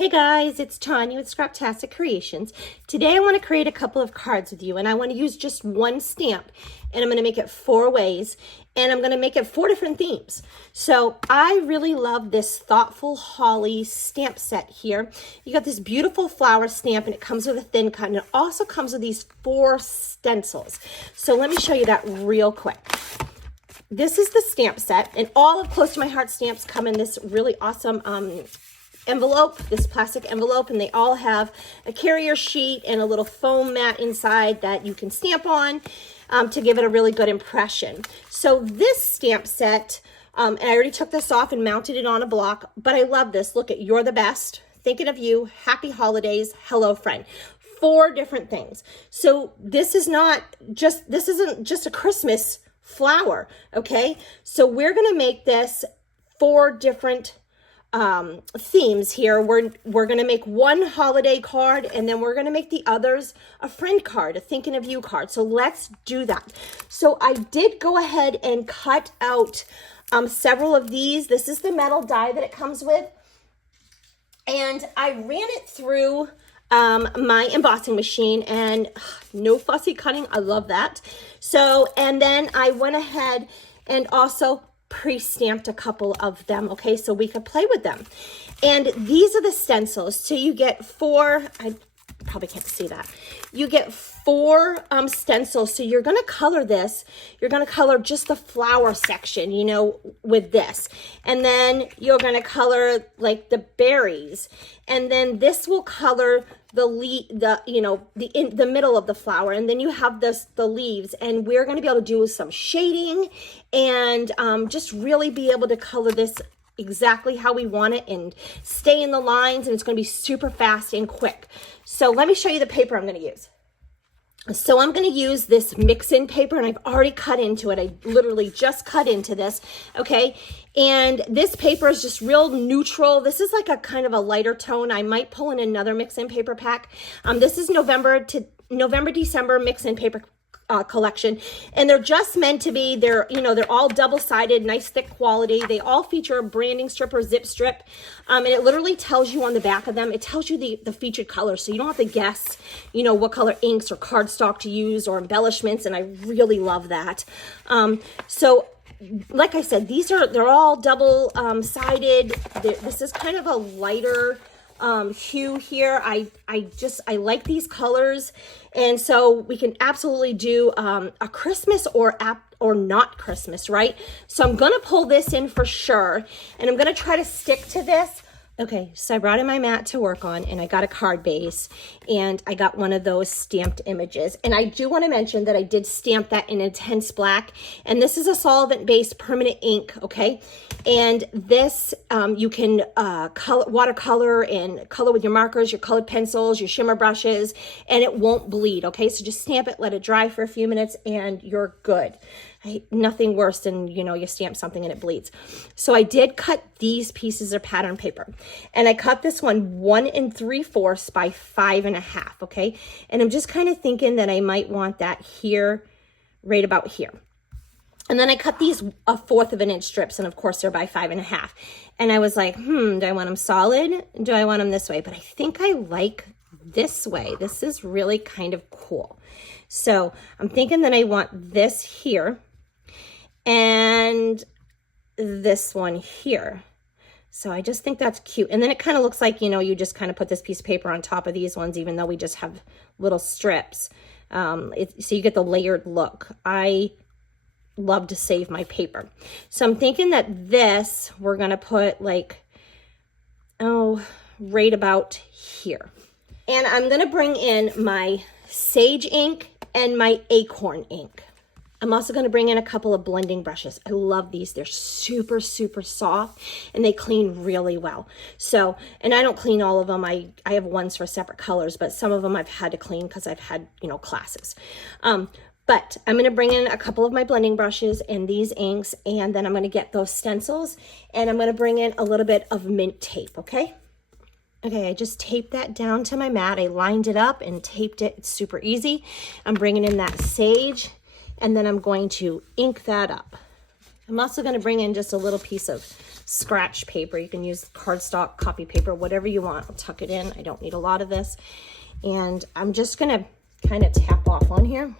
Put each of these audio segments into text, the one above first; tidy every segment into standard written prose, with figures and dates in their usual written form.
Hey guys, it's Tanya with Scraptastic Creations. Today I want to create a couple of cards with you, and I want to use just one stamp, and I'm going to make it 4 ways, and I'm going to make it 4 different themes. So I really love this Thoughtful Holly stamp set here. You got this beautiful flower stamp, and it comes with a thin cut, and it also comes with these 4 stencils. So let me show you that real quick. This is the stamp set, and all of Close to My Heart stamps come in this really awesome envelope, this plastic envelope, and they all have a carrier sheet and a little foam mat inside that you can stamp on to give it a really good impression. So this stamp set, and I already took this off and mounted it on a block, but I love this. Look at You're the Best, Thinking of You, Happy Holidays, Hello Friend. 4 different things. So this isn't just a Christmas flower, okay? So we're gonna make this 4 different themes here. We're gonna make one holiday card, and then we're gonna make the others a friend card, a thinking of you card. So let's do that. So I did go ahead and cut out several of these. This is the metal die that it comes with, and I ran it through my embossing machine, and no fussy cutting. I love that. So, and then I went ahead and also pre-stamped a couple of them, okay, so we could play with them. And these are the stencils. So you get 4, I probably can't see that. You get 4 stencils. So you're gonna color this. You're gonna color just the flower section, you know, with this. And then you're gonna color like the berries. And then this will color the middle of the flower, and then you have the leaves, and we're going to be able to do some shading and just really be able to color this exactly how we want it and stay in the lines, and it's going to be super fast and quick. So let me show you the paper I'm going to use. So I'm going to use this mix-in paper, and I've already cut into it. I literally just cut into this, okay? And this paper is just real neutral. This is like a kind of a lighter tone. I might pull in another mix-in paper pack. This is November, December mix-in paper collection, and they're just meant to be, they're all double-sided, nice thick quality. They all feature a branding strip or zip strip, and it literally tells you on the back of them, it tells you the featured color, so you don't have to guess, what color inks or cardstock to use or embellishments, and I really love that. So like I said, they're all double sided. This is kind of a lighter hue here. I like these colors, and so we can absolutely do a Christmas or not Christmas, right? So I'm gonna pull this in for sure, and I'm gonna try to stick to this. Okay, so I brought in my mat to work on, and I got a card base, and I got one of those stamped images. And I do want to mention that I did stamp that in Intense Black, and this is a solvent-based permanent ink, okay? And this, you can watercolor and color with your markers, your colored pencils, your shimmer brushes, and it won't bleed, okay? So just stamp it, let it dry for a few minutes, and you're good. Nothing worse than, you stamp something and it bleeds. So I did cut these pieces of pattern paper, and I cut this one 1 3/4 by 5 1/2, okay? And I'm just kind of thinking that I might want that here, right about here. And then I cut these 1/4 of an inch strips, and of course they're by 5 1/2. And I was like, do I want them solid? Do I want them this way? But I think I like this way. This is really kind of cool. So I'm thinking that I want this here and this one here. So I just think that's cute. And then it kind of looks like, you just kind of put this piece of paper on top of these ones, even though we just have little strips. So you get the layered look. I love to save my paper. So I'm thinking that this, we're going to put like, right about here. And I'm going to bring in my Sage ink and my Acorn ink. I'm also going to bring in a couple of blending brushes. I love these. They're super, super soft, and they clean really well. So, and I don't clean all of them. I have ones for separate colors, but some of them I've had to clean because I've had, classes. But I'm going to bring in a couple of my blending brushes and these inks, and then I'm going to get those stencils, and I'm going to bring in a little bit of mint tape, okay? Okay, I just taped that down to my mat. I lined it up and taped it. It's super easy. I'm bringing in that sage, and then I'm going to ink that up. I'm also going to bring in just a little piece of scratch paper. You can use cardstock, copy paper, whatever you want. I'll tuck it in. I don't need a lot of this. And I'm just going to kind of tap off on here.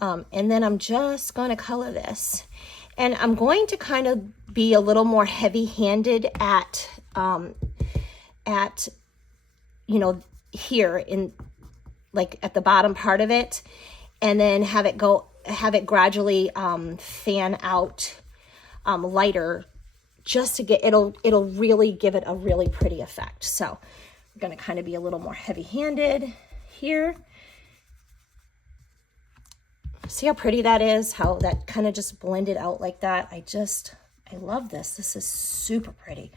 And then I'm just going to color this. And I'm going to kind of be a little more heavy-handed at you know, here in, like, at the bottom part of it, and then have it gradually fan out lighter, just to get, it'll really give it a really pretty effect. So I'm going to kind of be a little more heavy-handed here. See how pretty that is? How that kind of just blended out like that. I love this. This is super pretty.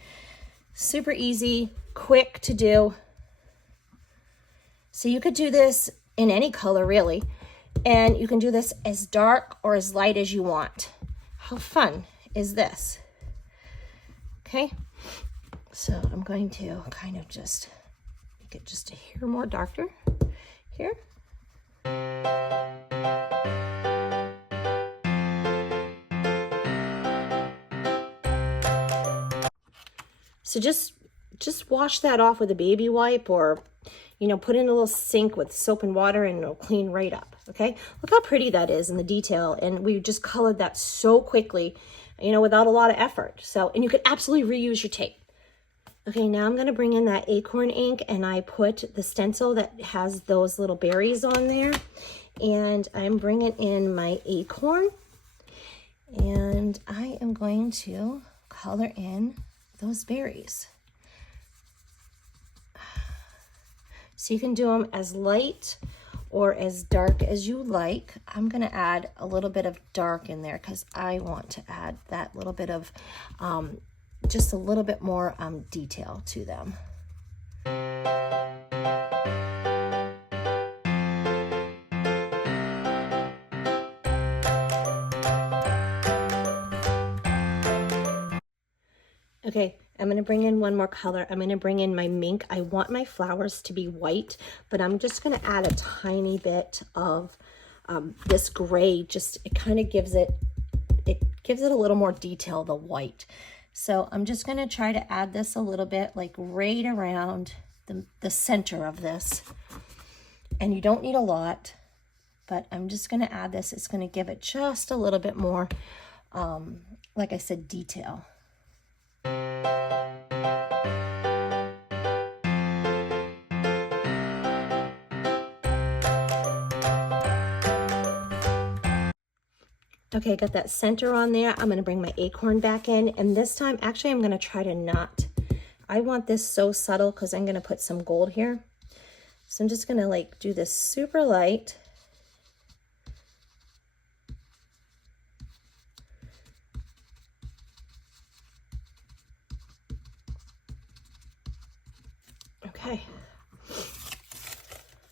Super easy, quick to do. So you could do this in any color, really. And you can do this as dark or as light as you want. How fun is this? Okay. So I'm going to kind of just make it just a hair more darker here. So just wash that off with a baby wipe, or, you know, put in a little sink with soap and water and it'll clean right up, okay? Look how pretty that is in the detail. And we just colored that so quickly, you know, without a lot of effort. So, and you could absolutely reuse your tape. Okay, now I'm gonna bring in that acorn ink, and I put the stencil that has those little berries on there. And I'm bringing in my acorn, and I am going to color in those berries. So you can do them as light or as dark as you like. I'm going to add a little bit of dark in there because I want to add that little bit of, just a little bit more detail to them. Okay, I'm going to bring in one more color. I'm going to bring in my mink. I want my flowers to be white, but I'm just going to add a tiny bit of this gray. Just, it kind of gives it a little more detail, the white. So I'm just going to try to add this a little bit, like right around the center of this. And you don't need a lot, but I'm just going to add this. It's going to give it just a little bit more, like I said, detail. Okay, got that center on there. I'm going to bring my acorn back in, and this time actually I'm going to try to not. I want this so subtle because I'm going to put some gold here. So I'm just going to like do this super light. Okay.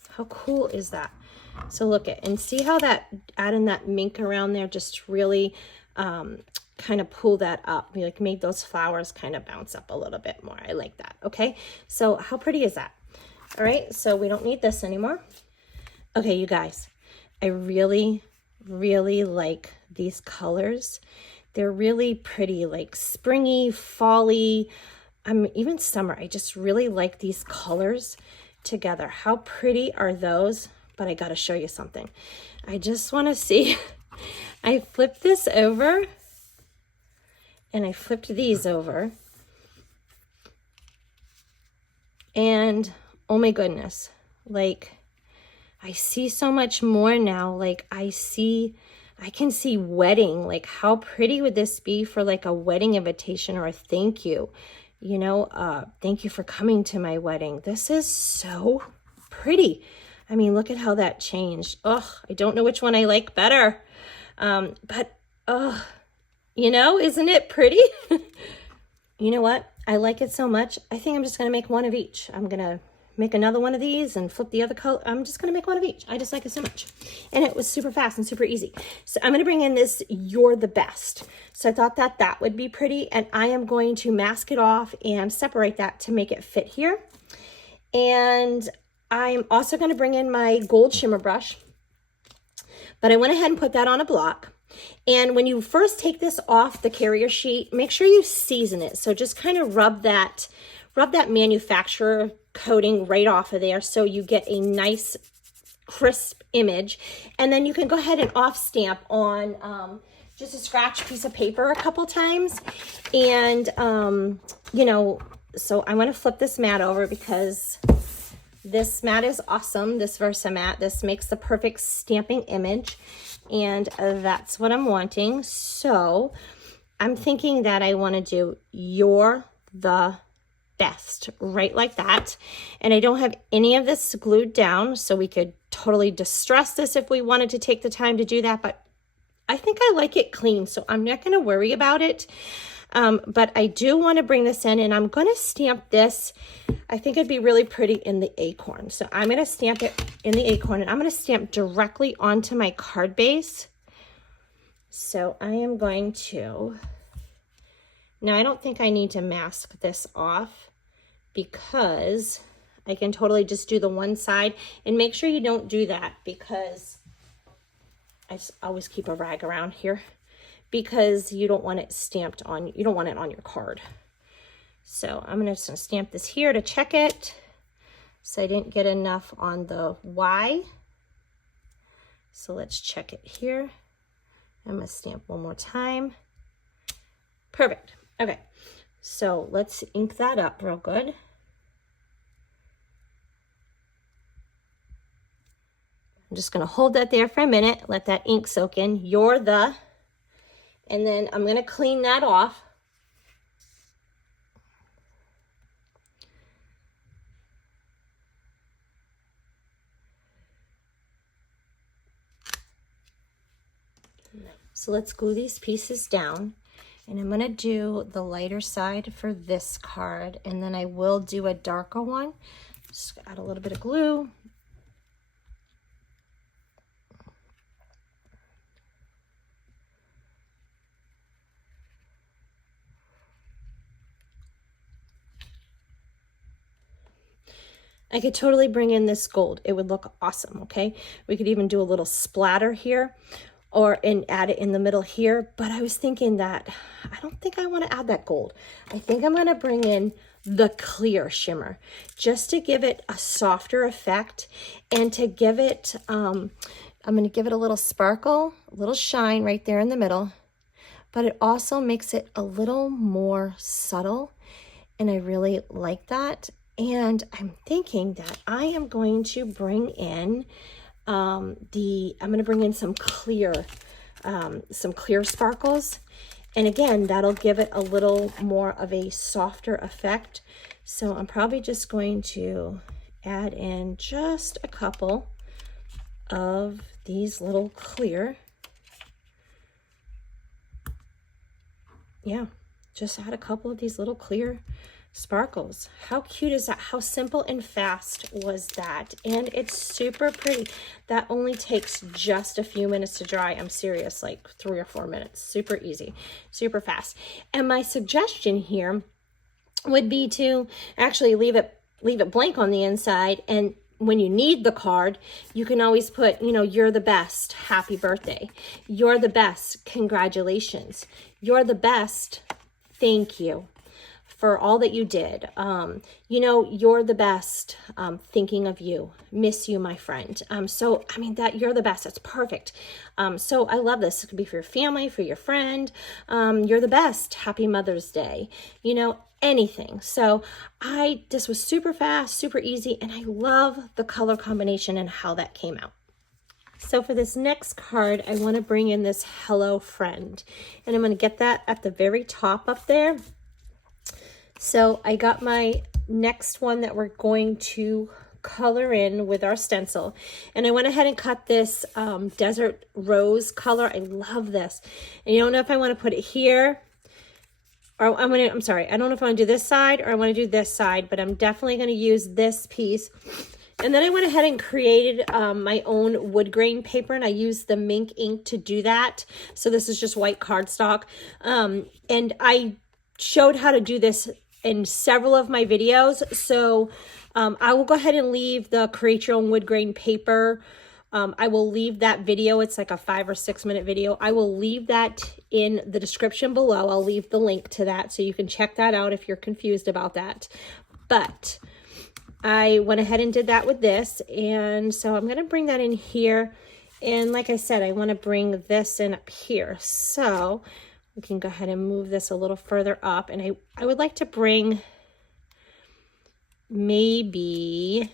How cool is that? So look at, and see how that adding that mink around there just really kind of pull that up. We like made those flowers kind of bounce up a little bit more. I like that. Okay, so how pretty is that? All right, so we don't need this anymore. Okay, you guys, I really, really like these colors. They're really pretty, like springy, fall-y, even summer. I just really like these colors together. How pretty are those? But I got to show you something. I just want to see. I flipped this over, and I flipped these over. And oh my goodness, like I see so much more now. Like I can see wedding. Like how pretty would this be for like a wedding invitation or a thank you? You know, thank you for coming to my wedding. This is so pretty. I mean, look at how that changed. Oh, I don't know which one I like better. But, oh, you know, isn't it pretty? You know what? I like it so much. I think I'm just going to make one of each. I'm going to make another one of these and flip the other color. I'm just going to make one of each. I just like it so much. And it was super fast and super easy. So I'm going to bring in this You're the Best. So I thought that would be pretty. And I am going to mask it off and separate that to make it fit here. And I'm also going to bring in my gold shimmer brush, but I went ahead and put that on a block. And when you first take this off the carrier sheet, make sure you season it. So just kind of rub that manufacturer coating right off of there so you get a nice crisp image. And then you can go ahead and off stamp on just a scratch piece of paper a couple times. And, you know, so I'm going to flip this mat over because this mat is awesome. This Versa mat, this makes the perfect stamping image. And that's what I'm wanting. So I'm thinking that I want to do "You're the best," right like that. And I don't have any of this glued down, so we could totally distress this if we wanted to take the time to do that. But I think I like it clean, so I'm not going to worry about it. But I do want to bring this in, and I'm going to stamp this. I think it'd be really pretty in the acorn. So I'm going to stamp it in the acorn, and I'm going to stamp directly onto my card base. So I am going to, now I don't think I need to mask this off because I can totally just do the one side. And make sure you don't do that because I always keep a rag around here, because you don't want it stamped on, you don't want it on your card. So I'm just gonna stamp this here to check it. So I didn't get enough on the Y. So let's check it here. I'm gonna stamp one more time. Perfect, okay. So let's ink that up real good. I'm just gonna hold that there for a minute, let that ink soak in. "You're the," and then I'm gonna clean that off. So let's glue these pieces down, and I'm gonna do the lighter side for this card, and then I will do a darker one. Just add a little bit of glue. I could totally bring in this gold. It would look awesome, okay? We could even do a little splatter here and add it in the middle here. But I was thinking that I don't think I want to add that gold. I think I'm going to bring in the clear shimmer just to give it a softer effect and to give it, I'm going to give it a little sparkle, a little shine right there in the middle. But it also makes it a little more subtle, and I really like that. And I'm thinking that I am going to bring in I'm going to bring in some clear sparkles. And again, that'll give it a little more of a softer effect. So I'm probably just going to add in just a couple of these little clear. Yeah, just add a couple of these little clear sparkles. How cute is that? How simple and fast was that? And it's super pretty. That only takes just a few minutes to dry. I'm serious, like 3 or 4 minutes. Super easy, super fast. And my suggestion here would be to actually leave it blank on the inside, and when you need the card, you can always put, you know, "You're the best, happy birthday. You're the best, congratulations. You're the best, thank you for all that you did. You know, you're the best, thinking of you, miss you, my friend." So, I mean, that "you're the best," that's perfect. So I love this. It could be for your family, for your friend. "You're the best, happy Mother's Day," you know, anything. So this was super fast, super easy, and I love the color combination and how that came out. So for this next card, I want to bring in this "Hello Friend," and I'm going to get that at the very top up there. So I got my next one that we're going to color in with our stencil, and I went ahead and cut this desert rose color. I love this, and you don't know if I want to put it here, or I'm sorry, I don't know if I want to do this side or I want to do this side, but I'm definitely going to use this piece. And then I went ahead and created my own wood grain paper, and I used the mink ink to do that. So this is just white cardstock, and I showed how to do this in several of my videos. So I will go ahead and leave the create your own wood grain paper I will leave that video. It's like a 5 or 6 minute video. I will leave that in the description below. I'll leave the link to that so you can check that out if you're confused about that. But I went ahead and did that with this. And so I'm going to bring that in here. And like I said, I want to bring this in up here. So we can go ahead and move this a little further up. And I would like to bring maybe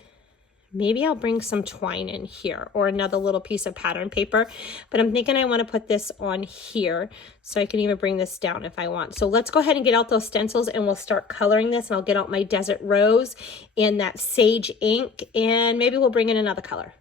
I'll bring some twine in here or another little piece of pattern paper, but I'm thinking I want to put this on here so I can even bring this down if I want. So let's go ahead and get out those stencils and we'll start coloring this, and I'll get out my Desert Rose and that Sage ink, and maybe we'll bring in another color.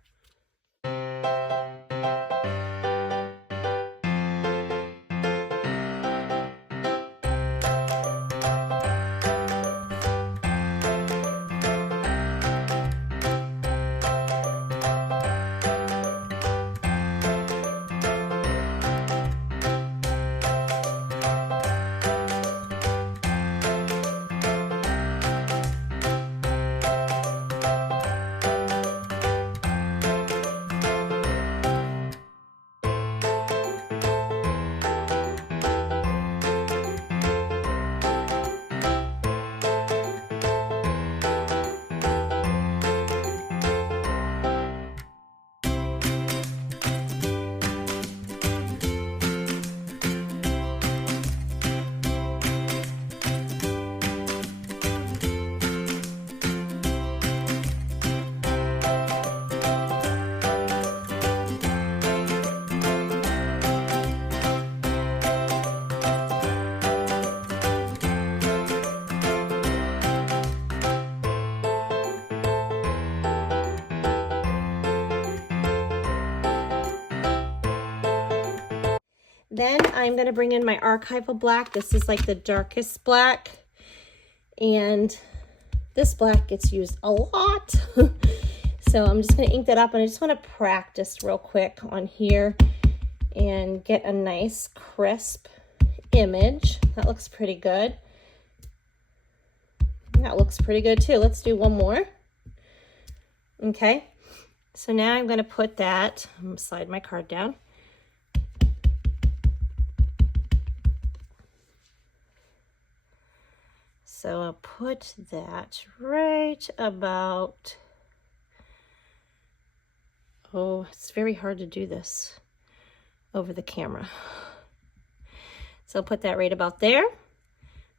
Then I'm going to bring in my archival black. This is like the darkest black, and this black gets used a lot. So I'm just going to ink that up, and I just want to practice real quick on here and get a nice crisp image. That looks pretty good. That looks pretty good too. Let's do one more. Okay, so now I'm going to put that, I'm going to slide my card down. So I'll put that right about, oh, it's very hard to do this over the camera. So I'll put that right about there.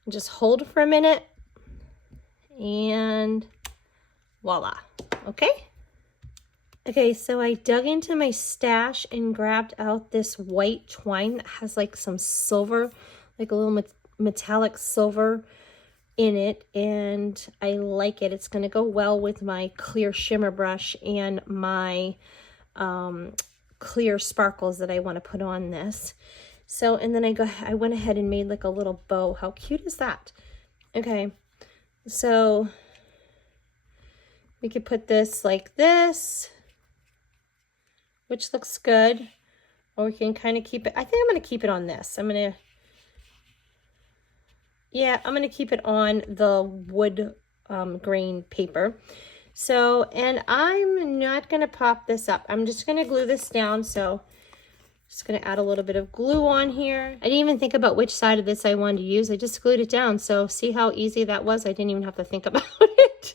Just hold for a minute and voila, okay? Okay, so I dug into my stash and grabbed out this white twine that has like some silver, like a little metallic silver in it, and I like it. It's going to go well with my clear shimmer brush and my clear sparkles that I want to put on this. So, and then I went ahead and made like a little bow. How cute is that? Okay, so we could put this like this, which looks good, or we can kind of keep it. I think I'm going to keep it on this. I'm going to keep it on the wood grain paper. So, and I'm not going to pop this up. I'm just going to glue this down. So just going to add a little bit of glue on here. I didn't even think about which side of this I wanted to use. I just glued it down. So see how easy that was? I didn't even have to think about it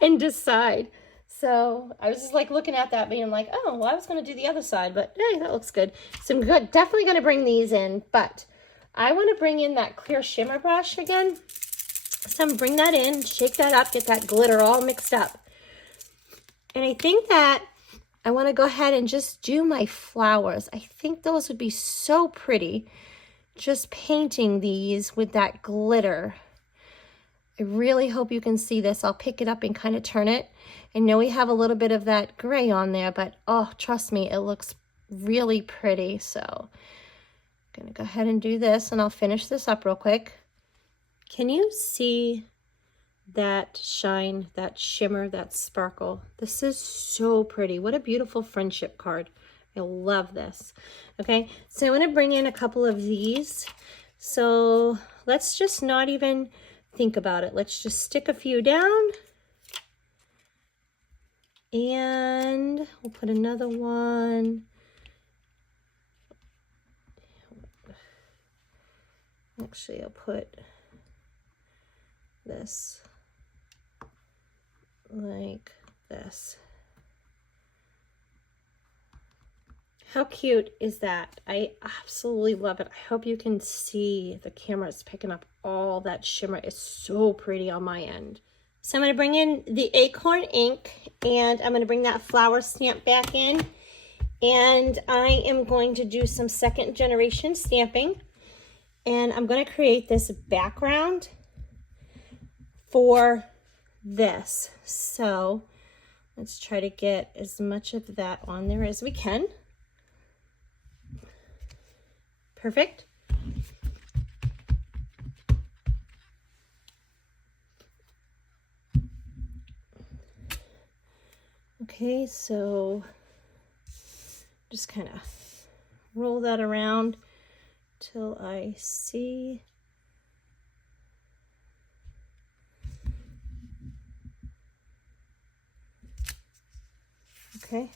and decide. So I was just like looking at that being like, oh, well, I was going to do the other side, but hey, that looks good. So I'm definitely going to bring these in, but I want to bring in that clear shimmer brush again. So I'm bring that in, shake that up, get that glitter all mixed up. And I think that I want to go ahead and just do my flowers. I think those would be so pretty, just painting these with that glitter. I really hope you can see this. I'll pick it up and kind of turn it. I know we have a little bit of that gray on there, but oh, trust me, it looks really pretty. So I'm gonna go ahead and do this, and I'll finish this up real quick. Can you see that shine, that shimmer, that sparkle? This is so pretty. What a beautiful friendship card. I love this. Okay, so I'm gonna bring in a couple of these. So let's just not even think about it. Let's just stick a few down. And end. We'll put another one. Actually, I'll put this like this. How cute is that? I absolutely love it. I hope you can see the camera is picking up all that shimmer. It's so pretty on my end. So I'm going to bring in the acorn ink, and I'm going to bring that flower stamp back in, and I am going to do some second generation stamping, and I'm going to create this background for this. So let's try to get as much of that on there as we can. Perfect. Okay, so just kind of roll that around till I see. Okay.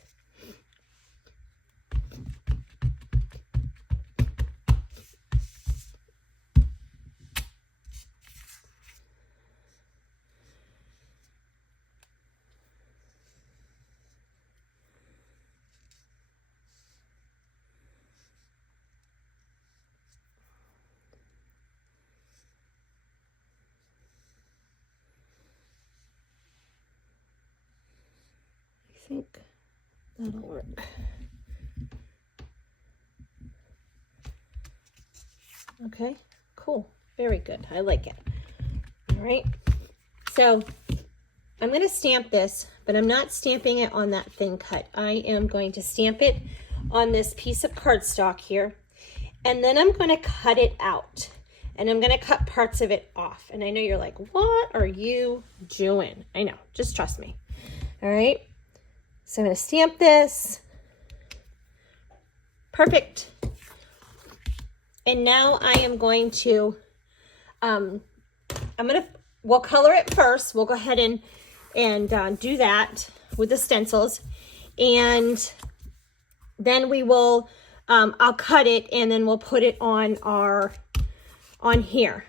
I think that'll work. Okay, cool. Very good. I like it. All right. So I'm going to stamp this, but I'm not stamping it on that thin cut. I am going to stamp it on this piece of cardstock here, and then I'm going to cut it out, and I'm going to cut parts of it off. And I know you're like, what are you doing? I know, just trust me. All right. So I'm going to stamp this. Perfect. And now I am going to, we'll color it first. We'll go ahead and do that with the stencils. And then we will, I'll cut it and then we'll put it on here.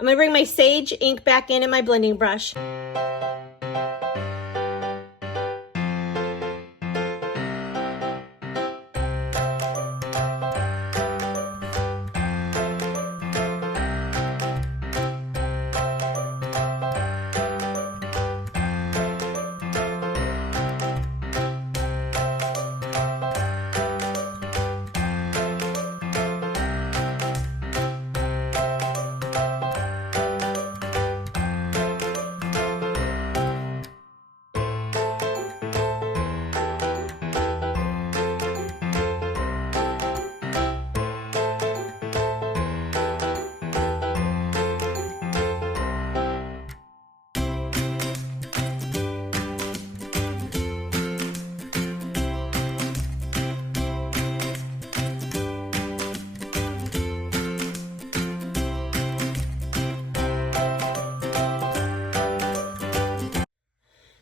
I'm going to bring my sage ink back in my blending brush.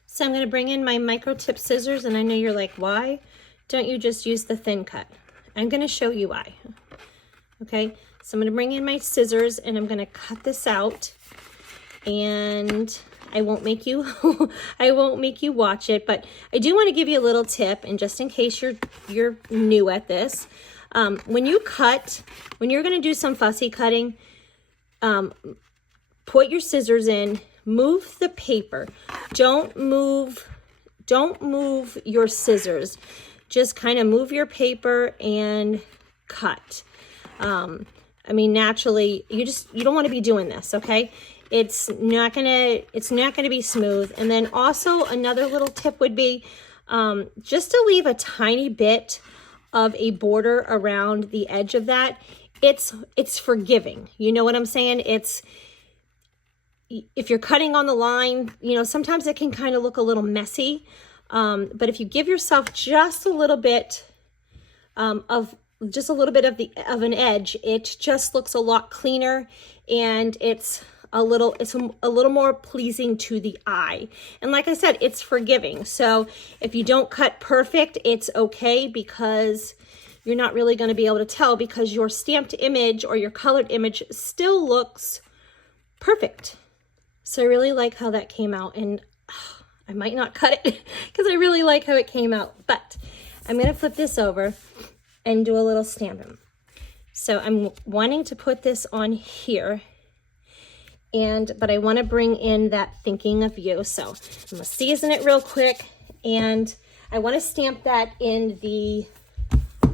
So I'm going to bring in my micro tip scissors, and I know you're like, why don't you just use the thin cut? I'm going to show you why. Okay, so I'm going to bring in my scissors and I'm going to cut this out, and I won't make you I won't make you watch it, but I do want to give you a little tip, and just in case you're new at this, when you're going to do some fussy cutting, put your scissors in. Move the paper. Don't move your scissors. Just kind of move your paper and cut. I mean, naturally, you don't want to be doing this, okay? It's not gonna be smooth. And then also another little tip would be just to leave a tiny bit of a border around the edge of that. It's forgiving. You know what I'm saying? If you're cutting on the line, you know, sometimes it can kind of look a little messy. But if you give yourself just a little bit of an edge, it just looks a lot cleaner, and it's it's a little more pleasing to the eye. And like I said, it's forgiving. So if you don't cut perfect, it's okay, because you're not really going to be able to tell, because your stamped image or your colored image still looks perfect. So I really like how that came out, and I might not cut it because I really like how it came out, but I'm going to flip this over and do a little stamping. So I'm wanting to put this on here, but I want to bring in that thinking of you. So I'm going to season it real quick, and I want to stamp that in the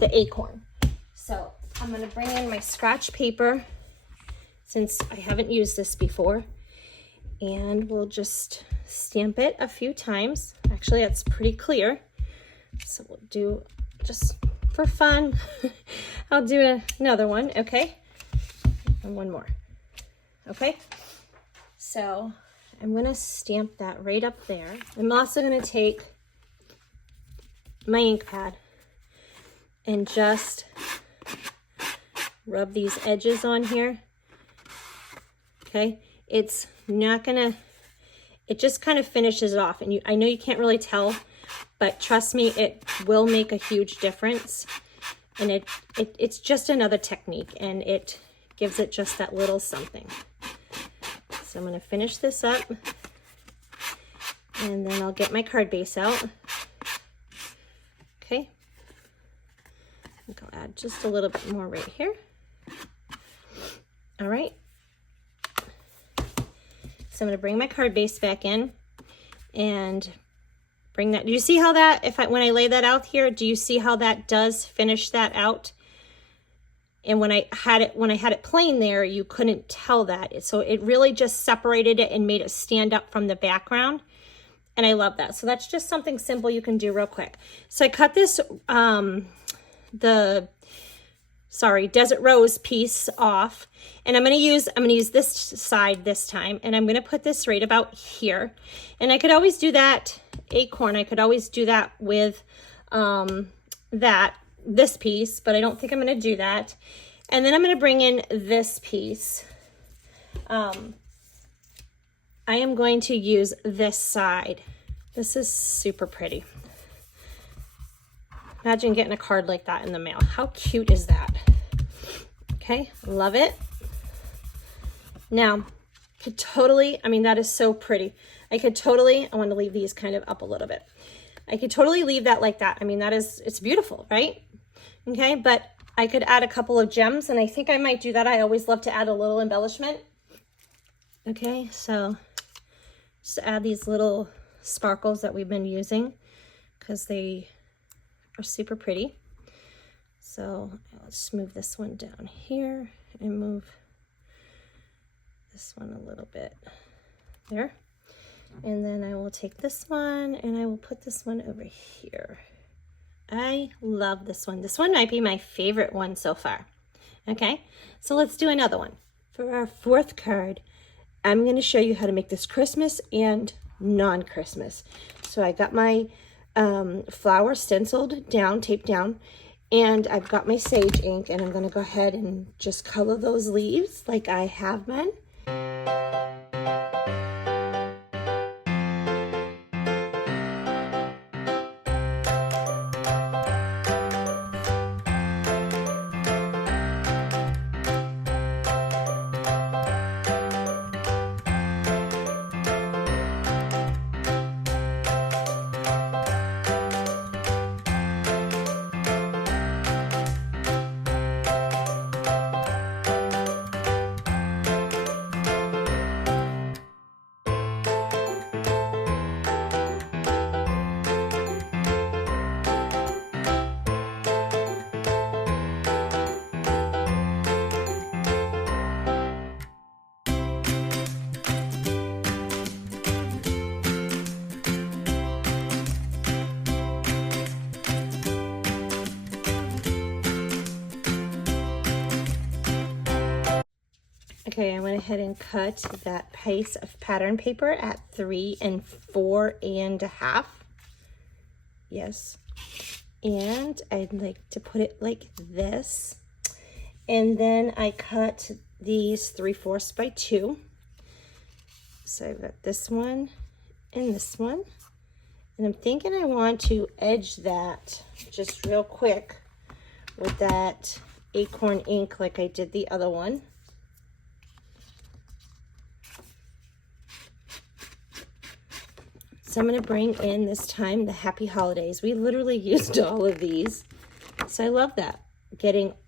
acorn. So I'm going to bring in my scratch paper, since I haven't used this before, and we'll just stamp it a few times. Actually, that's pretty clear. So we'll do, just for fun, I'll do another one, okay? And one more, okay? So I'm gonna stamp that right up there. I'm also gonna take my ink pad and just rub these edges on here, okay? It's not gonna, it just kind of finishes it off, and I know you can't really tell, but trust me, it will make a huge difference. And it's just another technique, and it gives it just that little something. So I'm going to finish this up, and then I'll get my card base out. Okay. I'll add just a little bit more right here. All right. So I'm going to bring my card base back in and bring that. Do you see how that, when I lay that out here, do you see how that does finish that out? And when I had it plain there, you couldn't tell that. So it really just separated it and made it stand up from the background. And I love that. So that's just something simple you can do real quick. So I cut this, Desert Rose piece off, and I'm going to use this side this time, and I'm going to put this right about here. And I could always do that acorn. I could always do that with this piece, but I don't think I'm going to do that. And then I'm going to bring in this piece. I am going to use this side. This is super pretty. Imagine getting a card like that in the mail. How cute is that? Okay, love it. Now, could totally, that is so pretty. I want to leave these kind of up a little bit. I could totally leave that like that. It's beautiful, right? Okay, but I could add a couple of gems, and I think I might do that. I always love to add a little embellishment. Okay, so just add these little sparkles that we've been using, because they are super pretty. So let's move this one down here and move this one a little bit there. And then I will take this one and I will put this one over here. I love this one. This one might be my favorite one so far. Okay, so let's do another one. For our fourth card, I'm going to show you how to make this Christmas and non-Christmas. So I got my flower stenciled down, taped down, and I've got my sage ink, and I'm going to go ahead and just color those leaves like I have been. Okay, I went ahead and cut that piece of pattern paper at 3 4.5. Yes. And I'd like to put it like this. And then I cut these 3/4 by 2. So I've got this one and this one. And I'm thinking I want to edge that just real quick with that acorn ink like I did the other one. So I'm going to bring in this time the Happy Holidays. We literally used all of these. So I love that.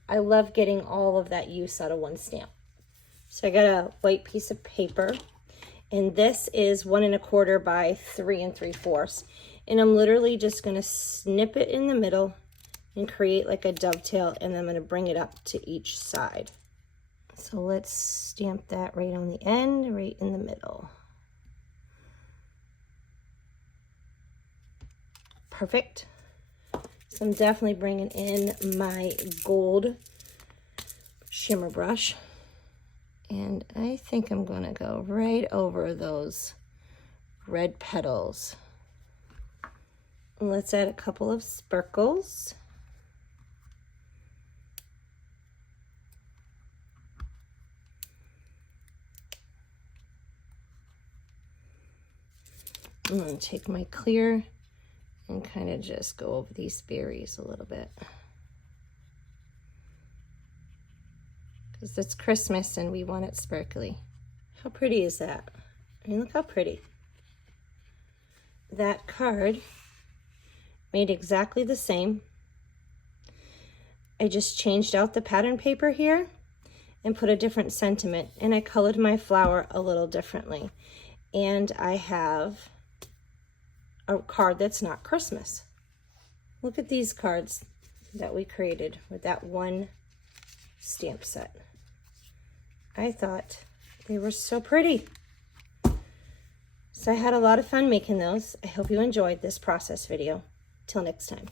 I love getting all of that use out of one stamp. So I got a white piece of paper, and this is 1 1/4 by 3 3/4. And I'm literally just going to snip it in the middle and create like a dovetail, and then I'm going to bring it up to each side. So let's stamp that right on the end, right in the middle. Perfect. So I'm definitely bringing in my gold shimmer brush, and I think I'm going to go right over those red petals. And let's add a couple of sparkles. I'm going to take my clear and kind of just go over these berries a little bit. Because it's Christmas and we want it sparkly. How pretty is that? I mean, look how pretty. That card made exactly the same. I just changed out the pattern paper here and put a different sentiment, and I colored my flower a little differently. And I have a card that's not Christmas. Look at these cards that we created with that one stamp set. I thought they were so pretty. So I had a lot of fun making those. I hope you enjoyed this process video. Till next time.